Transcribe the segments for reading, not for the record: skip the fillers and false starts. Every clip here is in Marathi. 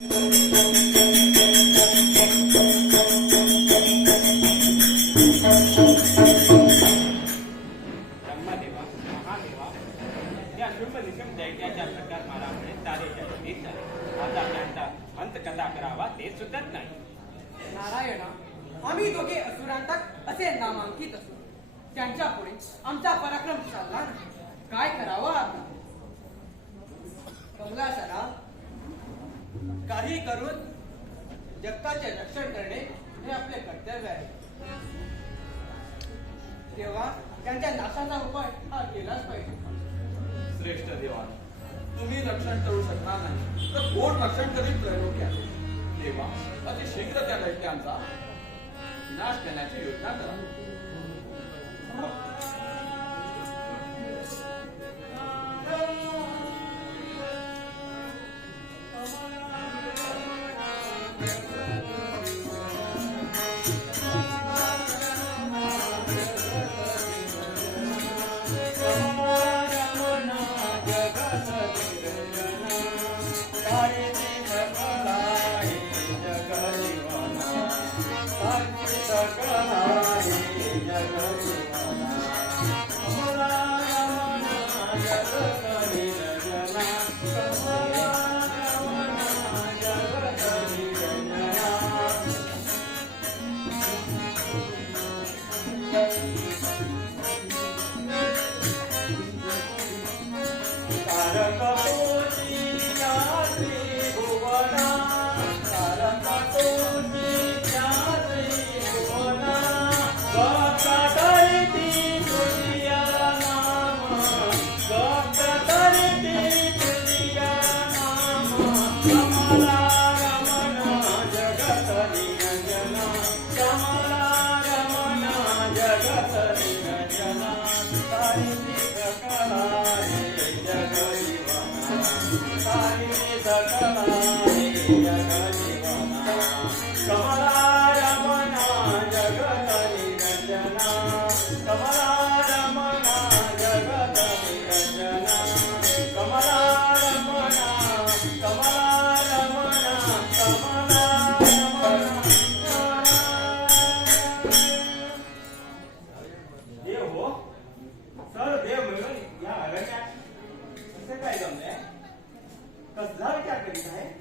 ब्रह्मदेवा महादेवा या शुभ निशम दैत्याच्या प्रकार मारामुळे तारेच्या जीत झाले. आता त्यांचा अंत कसा करावा ते सुचत नाही. नारायणा, आम्ही दोघे असुरांतक असे नामांकित असू. त्यांच्या पुढे आमचा पराक्रम चालला नाही. काय करावं आता? कमलासरा, काही करून जगताचे रक्षण करणे हे आपले कर्तव्य आहे. तेव्हा त्यांच्या नाशाचा उपाय हा केलाच पाहिजे. श्रेष्ठ देवान, तुम्ही रक्षण करू शकणार नाही तर कोण रक्षण करीत त्रैलोक्य आहे. तेव्हा अति शीघ्र त्या दैत्यांचा विनाश करण्याची योजना करा.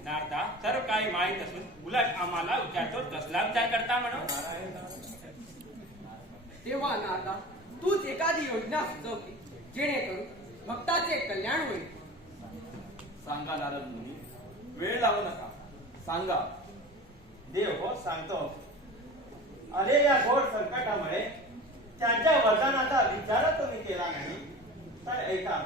नारदा, सर्व काही माहीत असून उलट आम्हाला विचारतो कसला विचार करता म्हणून. तेव्हा नारदा, तूच एखादी योजना सुचव की जेणेकरून भक्ताचे कल्याण होईल. सांगा नारद मुनी, वेळ लावू नका, सांगा. देव हो सांगतो. अरे या घोर संकटामुळे त्यांच्या वरदानाचा विचारच तुम्ही केला नाही तर ऐका.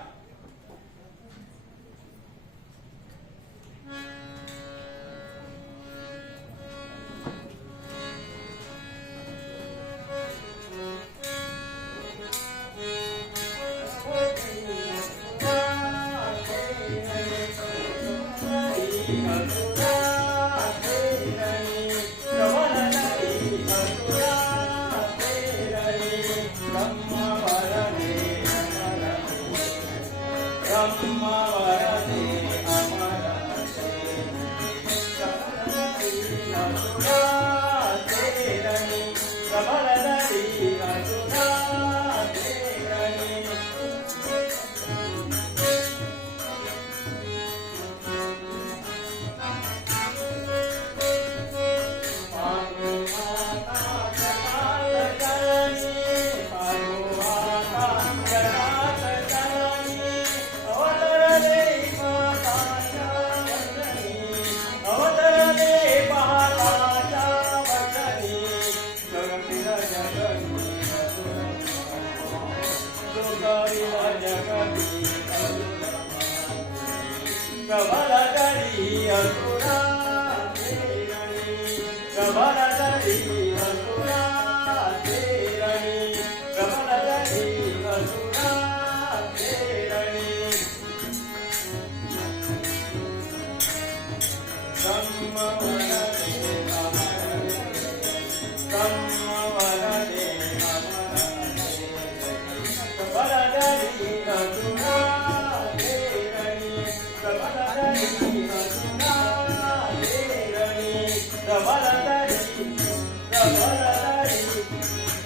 Come on,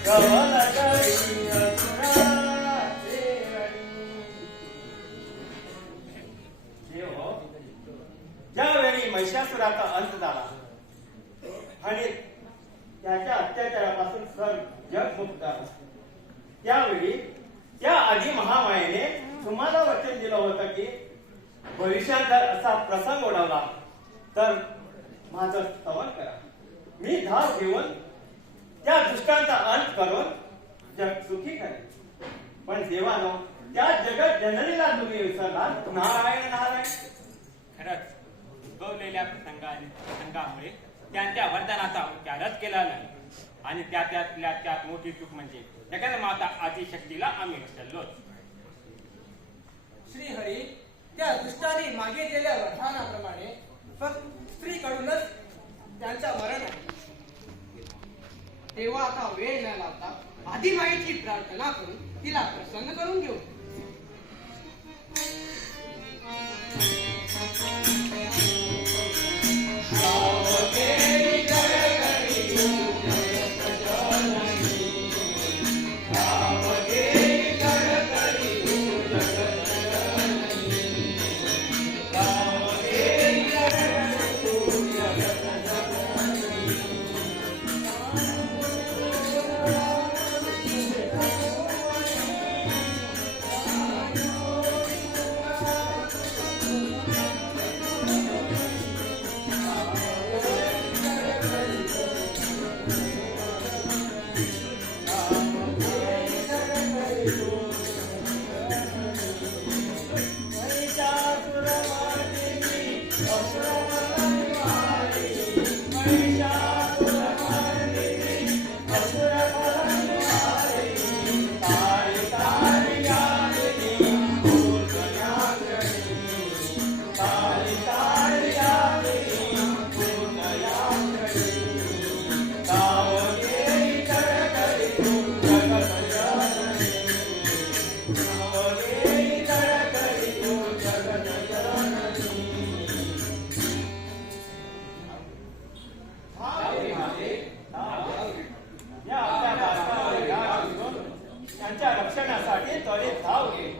कवलकरी असुराचे रणी. देव हो, ज्यावेळी महिषासुराचा अंत झाला आणि त्याच्या अत्याचारापासून सर्व जग मुक्त झालं, त्यावेळी त्या आधी महामायेने तुम्हाला वचन दिलं होतं की भविष्यात जर असा प्रसंग ओढवला तर माझं स्तवन करा. मी धाव घेऊन त्या दुष्टांचा अंत करून जग सुखी करेन. पण देवानो, त्या जगत जननीला तुम्ही विसरला. नारायण नारायण. खरंच उद्भवलेल्या प्रसंगामुळे त्यांच्या वरदानाचा उच्चारच केला नाही. आणि त्यातल्या त्यात मोठी चूक म्हणजे जगन्माता आदिशक्तीला आम्ही विसरलोच. श्रीहरी त्या दुष्टाने मागितलेल्या वरदानाप्रमाणे फक्त स्त्रीकडूनच त्यांचा मरण आहे. तेव्हा आता वेळ न लावता आदिमाईची प्रार्थना करून तिला प्रसन्न करून घेऊ. त्यांच्या रक्षणासाठी त्वरित धाव घे.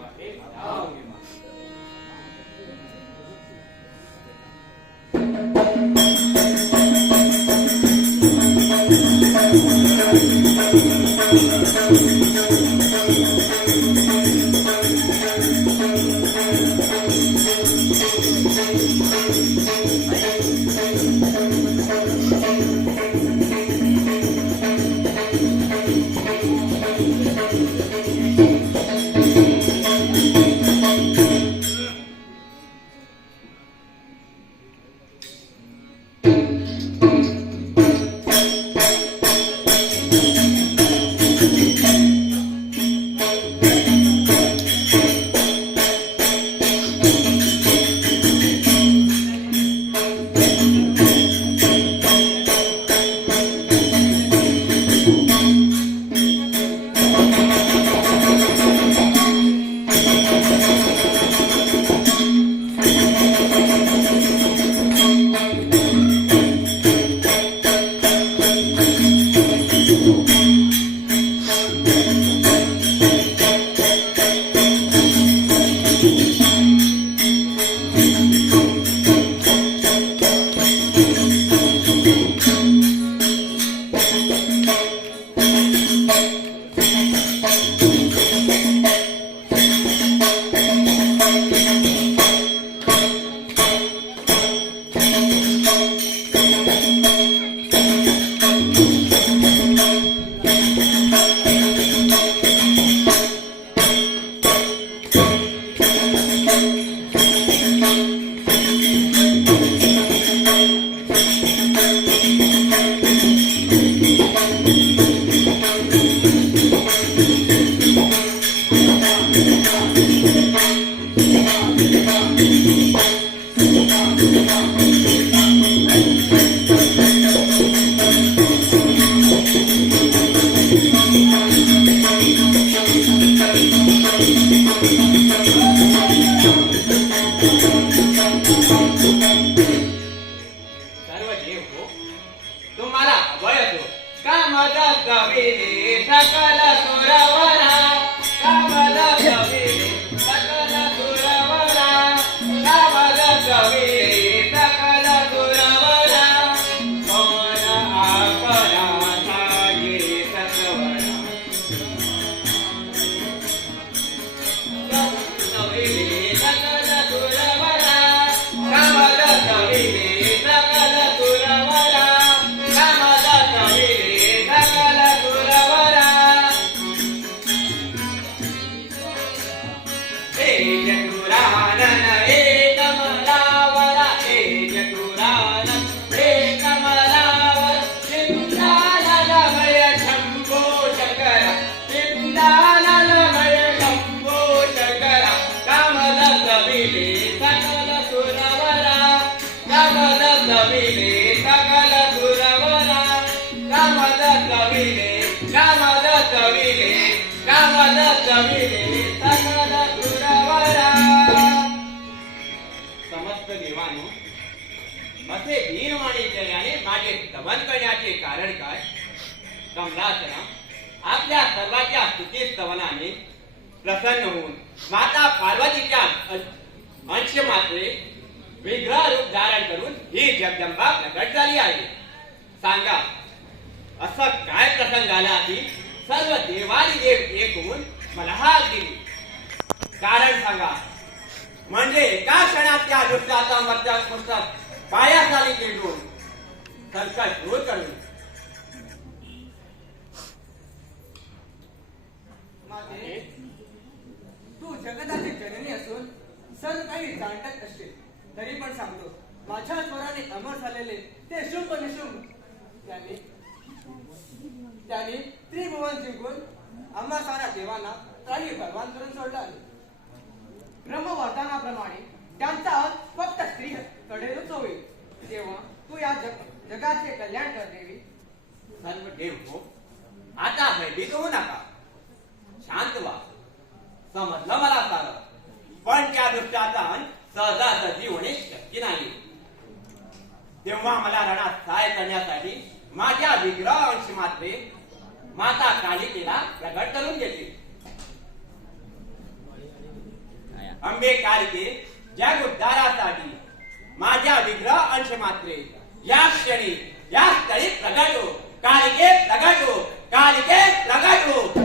सर्व देव हो, तुम्हाला अभय असो. कामद कविले सकल सुरवरा कामद कविले सकल सुरवरा कामद कविले सकल सुरवरा कोण अपराधा ये सत्वरा कविले सकल सुरवरा कामद कविले सकल सुरवरा कामद कविले सकल सुरवरा हे चतुरानन हे कमलावरा हे चतुरानन हे कमलावर चिंतानलमय शंभो शंकर चिंतानलमय शंभो शंकर कामद कविले सकल सुरवरा कामद कविले सकल सुरवरा कामद कविले कामद कविले कामद कविले सकल सुरवरा समस्त देवानो असे दीनवाणी केल्याने माझे स्तवन करण्याचे कारण काय कमलासना आपल्या सर्वांच्या स्तुती स्तवनाने प्रसन्न होऊन माता पार्वतीच्या अंश मात्रे विग्रह रूप धारण करून ही जगदंबा प्रकट झाली आहे सांगा असं काय प्रसंग आला की सर्व देवानी देव एक होऊन मला हाक दिली कारण सांगा म्हणजे एका क्षणात त्या दुष्टाचा मस्तक पायाखाली गिळून संकट दूर करून माते तू जगताची जननी असून सर्व काही जाणत असशील तरी पण सांगतो माझ्या स्वराने अमर झालेले ते शुंभ निशुंभ त्यांनी त्रिभुवन जिंकून आम्हा साऱ्या देवांना त्राही भगवान करून सोडला आहे ब्रह्मवर्धनाप्रमाणे त्यांचा अंत फक्त स्त्री कडेच होईल तेव्हा तू या जगाचे कल्याण कर देवी सर्व देव हो आता भयभीत होऊ नका शांत व्हा समजलं मला सारं पण त्या दुष्टाचा अंत सहजासहजी होणे शक्य नाही तेव्हा मला रणात सहाय करण्यासाठी माझ्या विग्रह अंश मात्रे माता कालिकेला प्रगट करून घेतली अंबे कालिके जग उद्धारासाठी माझ्या विग्रह अंश मात्रे या क्षणी या स्थळी प्रगट हो कालिके प्रगट हो कालिके प्रगट हो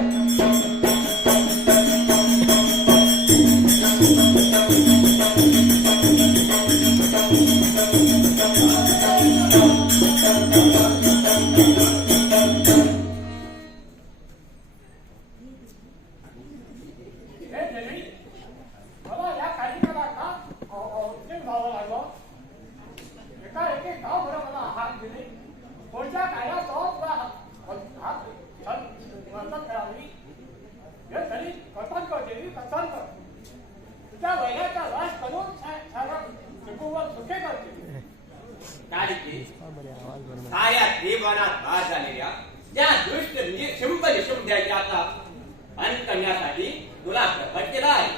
साऱ्या देवानात बाळ झालेल्या त्या दुष्ट शुंभ निशुंभ्याचा अंत करण्यासाठी तुला प्रकट केला आहे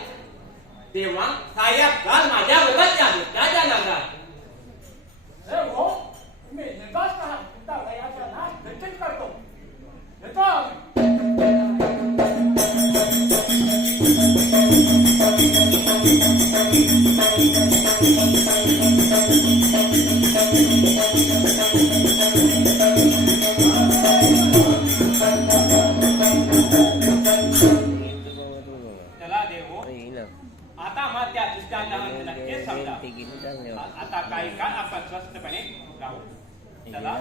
तेव्हा साऱ्या काल माझ्या बरोबर त्या दुष्टाच्या लागला मी निर्दास करा त्या वयाचा नाश निश्चित करतो चला देव आता मग त्या दुष्टाचा अंत नक्कीच समजा आता काही काळ आपण स्वस्थपणे राहू चला